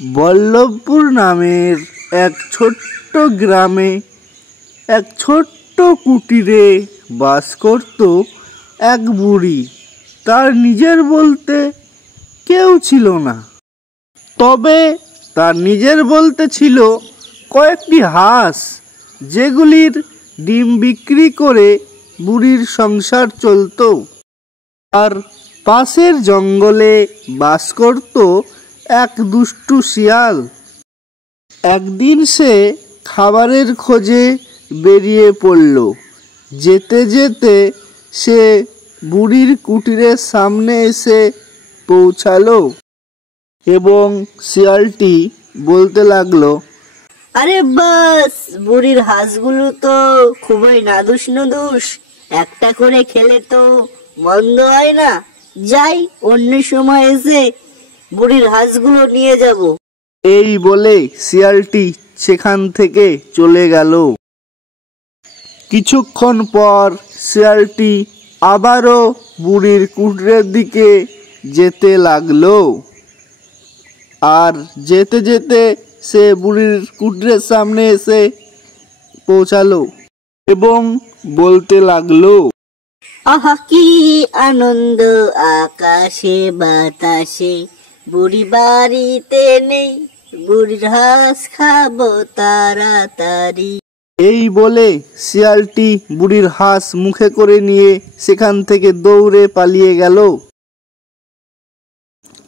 বল্লভপুর নামের এক ছোট্ট গ্রামে এক ছোট্ট কুটিরে বাস করত এক বুড়ি। তার নিজের বলতে কেউ ছিল না, তবে তার নিজের বলতে ছিল কয়েকটি হাঁস, যেগুলির ডিম বিক্রি করে বুড়ির সংসার চলত। আর পাশের জঙ্গলে বাস করত এক দুষ্টু শিয়াল। একদিন সে খাবারের খোঁজে বেরিয়ে পড়ল। যেতে যেতে সে বুড়ির কুটিরের সামনে এসে পৌঁছালো এবং শিয়ালটি বলতে লাগলো, আরে বাস, বুড়ির হাঁসগুলো তো খুবই নাদুস নুদুস, একটা করে খেলে তো মন্দ হয় না। যাই, অন্য সময় এসে বুড়ির হাঁসগুলো নিয়ে যাব। এই বলে শিয়ালটি সেখান থেকে চলে গেল। কিছুক্ষণ পর শিয়ালটি আবারও বুড়ির কুটিরের দিকে যেতে লাগলো। আর যেতে যেতে সে বুড়ির কুটিরের সামনে এসে পৌঁছালো এবং বলতে লাগলো, আহা কি আনন্দ আকাশে বাতাসে, বুড়ি বাড়িতে নেই, বুড়ির হাঁস খাবো তাড়াতাড়ি। এই বলে শিয়ালটি বুড়ির হাঁস মুখে করে নিয়ে সেখান থেকে দৌড়ে পালিয়ে গেল।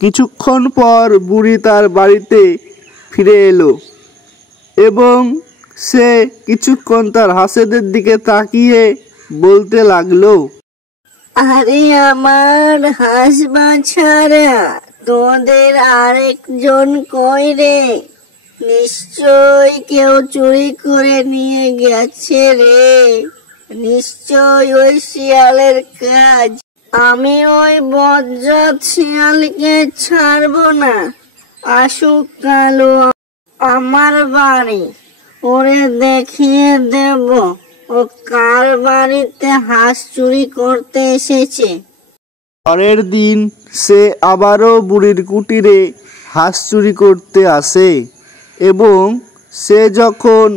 কিছুক্ষণ পর বুড়ি তার বাড়িতে ফিরে এলো এবং সে কিছুক্ষণ তার হাঁসেদের দিকে তাকিয়ে বলতে লাগলো, আরে আমার হাঁস বাছারা, তোদের আরেকজন কই রে? নিশ্চয় কেউ চুরি করে নিয়ে গেছে রে। নিশ্চয় ওই শিয়ালের কাজ। আমি ওই বজ্জাত শিয়ালকে ছাড়বো না। আসুক কালো আমার বাড়ি, ওরে দেখিয়ে দেব ও কার বাড়িতে হাঁস চুরি করতে এসেছে। পরের দিন সে আবারও বুড়ির কুটিরে হাঁস চুরি করতে আসে এবং সে যখন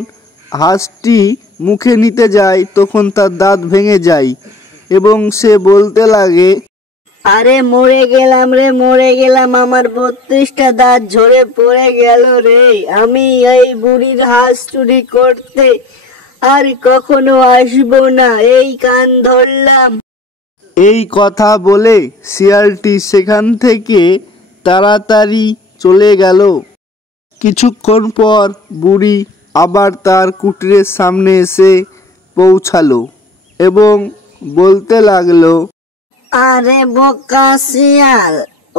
হাঁসটি মুখে নিতে যায় তখন তার দাঁত ভেঙে যায় এবং সে বলতে লাগে, আরে মরে গেলাম রে, মরে গেলাম, আমার 32টা দাঁত ঝরে পড়ে গেল রে। আমি এই বুড়ির হাঁস চুরি করতে আর কখনো আসবো না, এই কান ধরলাম। এই কথা বলে শিয়ালটি সেখান থেকে তাড়াতাড়ি চলে গেল। কিছুক্ষণ পর বুড়ি আবার তার কুটিরের সামনে এসে পৌঁছালো এবং বলতে লাগলো, আরে বোকা শিয়াল,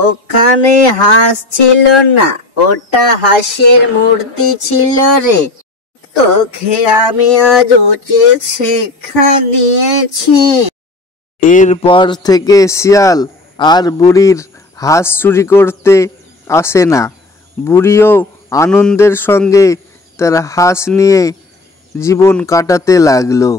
ওখানে হাঁস ছিল না, ওটা হাঁসের মূর্তি ছিল রে। তোকে আমি আজ উচিত শিক্ষা দিয়েছি। এরপর থেকে শিয়াল আর বুড়ির হাঁস চুরি করতে আসে না। বুড়িও আনন্দের সঙ্গে তার হাঁস নিয়ে জীবন কাটাতে লাগলো।